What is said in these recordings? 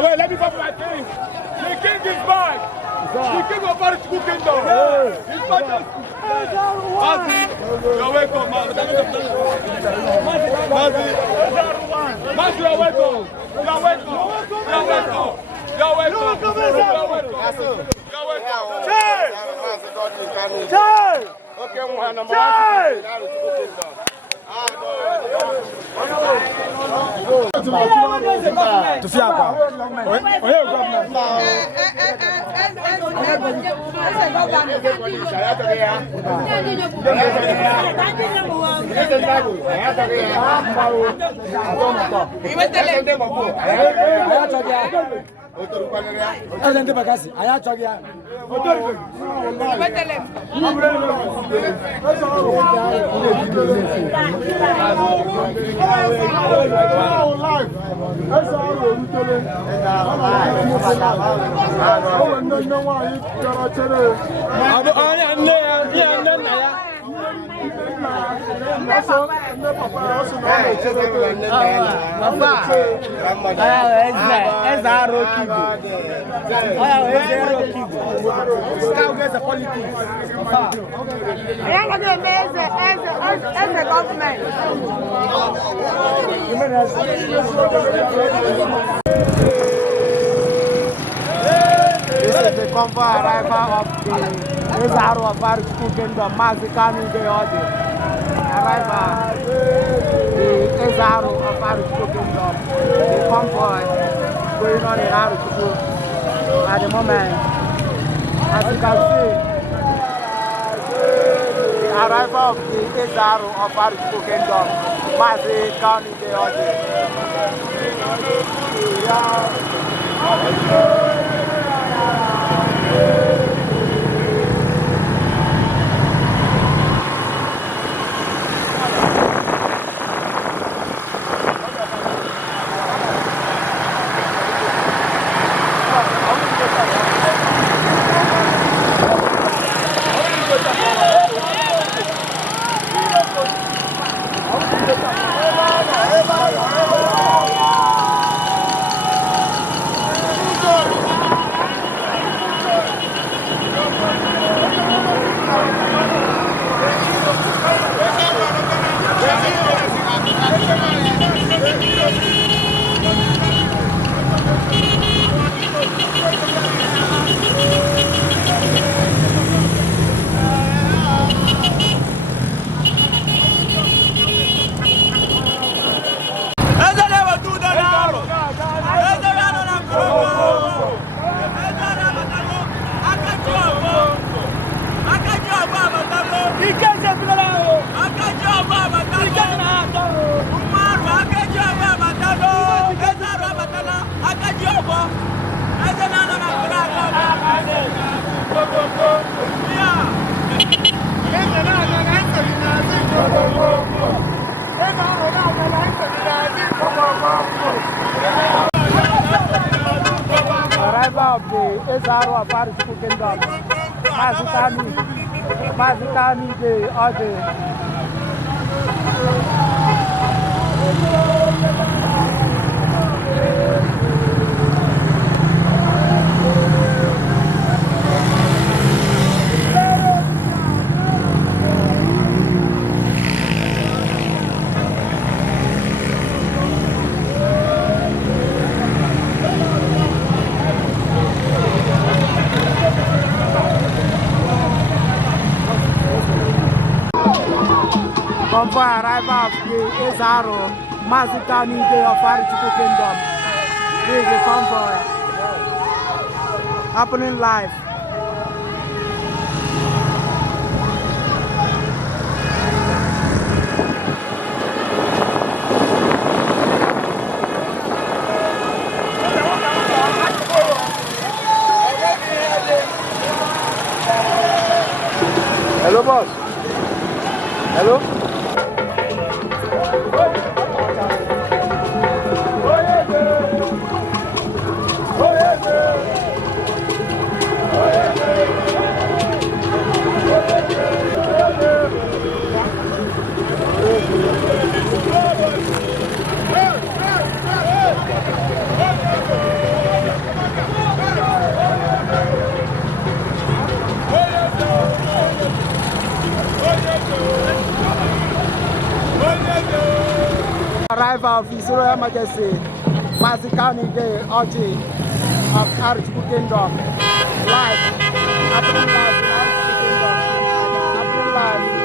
Wait, let me pop my king. The king is back. The king of Arochukwu kingdom. His majesty. Mazi, you're welcome, Mazi. Mazi, you're welcome. You're welcome. You're welcome. You're welcome. You're welcome. You're welcome. Chai! Okay, one number one. To see apa? Gente bagasi, ayah cogia. EZE Arochukwu. EZE Arochukwu. Now get the politics. EZE government. This is the convoy arrival of the EZE Aro of Arochukwu kingdom. Mazikani de Ode. Arrival. The EZE Aro of Arochukwu kingdom. The convoy going on in Arochukwu at the moment. As you can see, the arrival of the EZE Aro of Arochukwu kingdom. Mazikani de Ode. Arrival of the EZE Aro of Arochukwu kingdom. Mazikani de Ode. convoy arrival of the EZE ARO Mazikani Day of Arochukwu Kingdom. This is the convoy happening live. Hello, boss. Hello. Arrival of His Royal Majesty Mazikani Day Oji of Arochukwu Kingdom. Live, happening live in Arochukwu Kingdom. Happening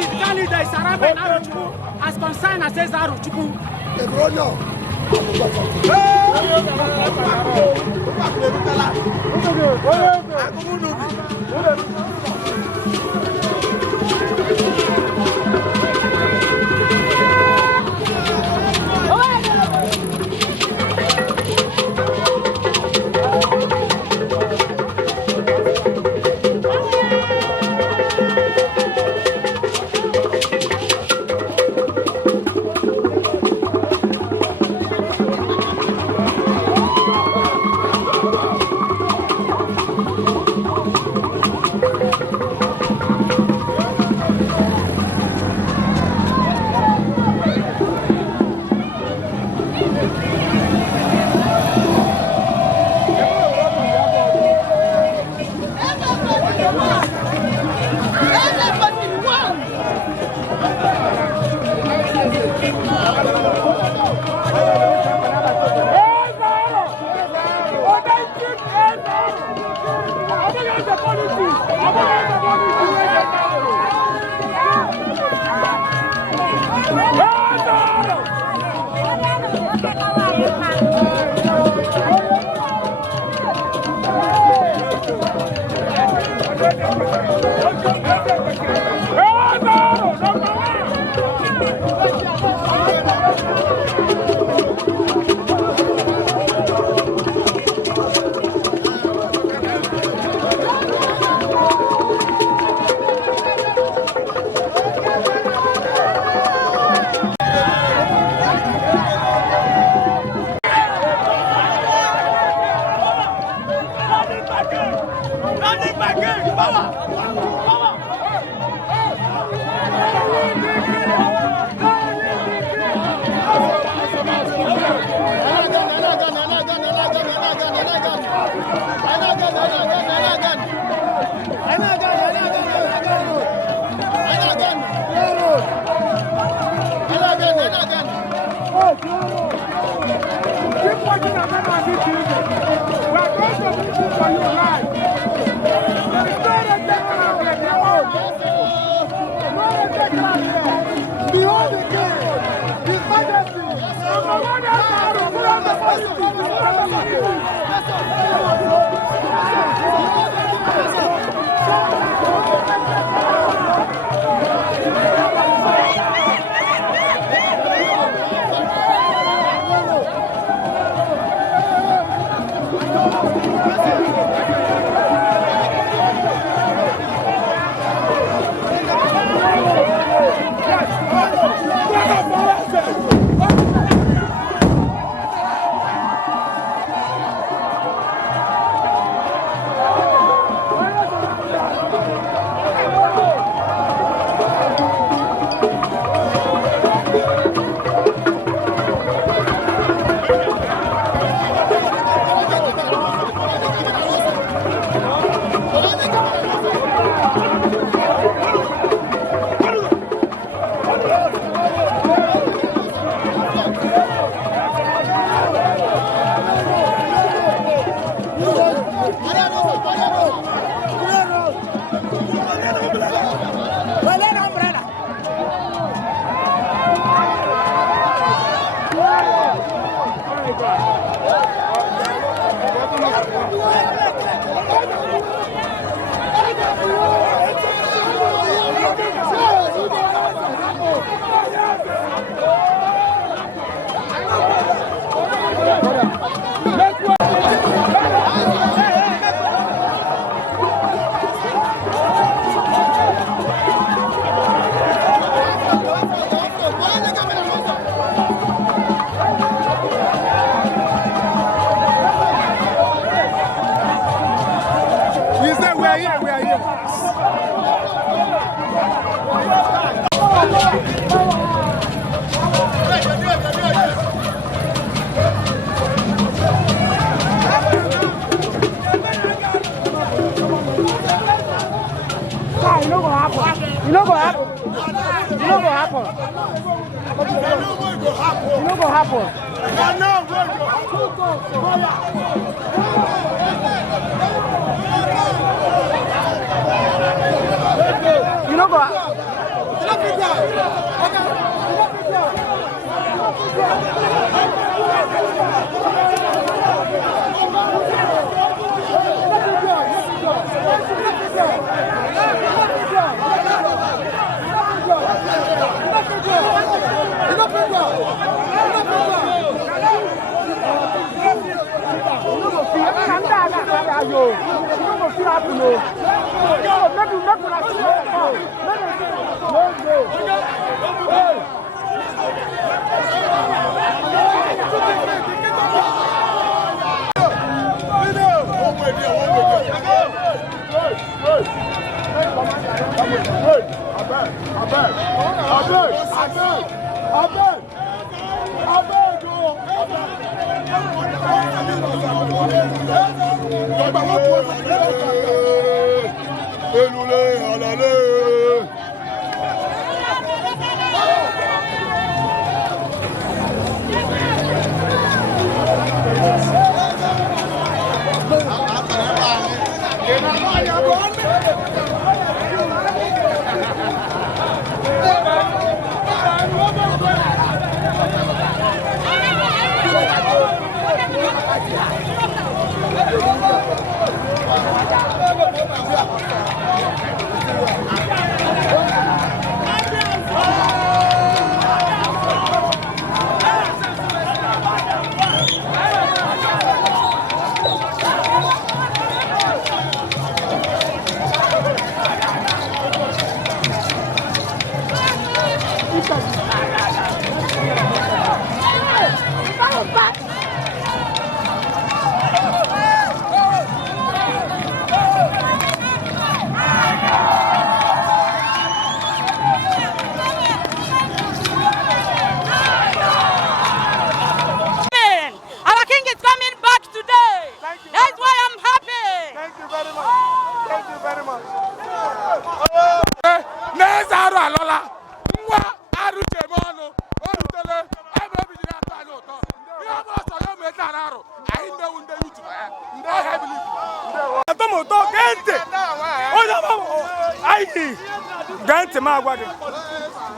the leader is surrounded by Arochukwu as concerned as EZE Arochukwu.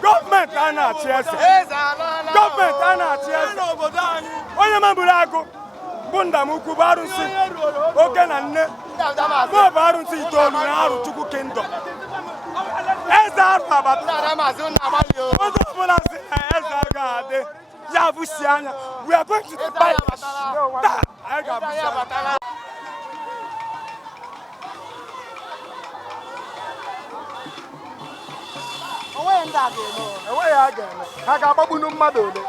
Government ana chiese. Government ana chiese. Onye mamburu agụ bunda muku barunsi. Oke na nne. Mo barunsi itolu na Arochukwu kingdom. EZE ARO abata. Adamazi unamali. Ozo bula si EZE ARO ga-ade. Ya busi anya. We are going to buy. I ga busi. Enweghị a ga-eme. Ha ga-agbagbunu mmadụ ole.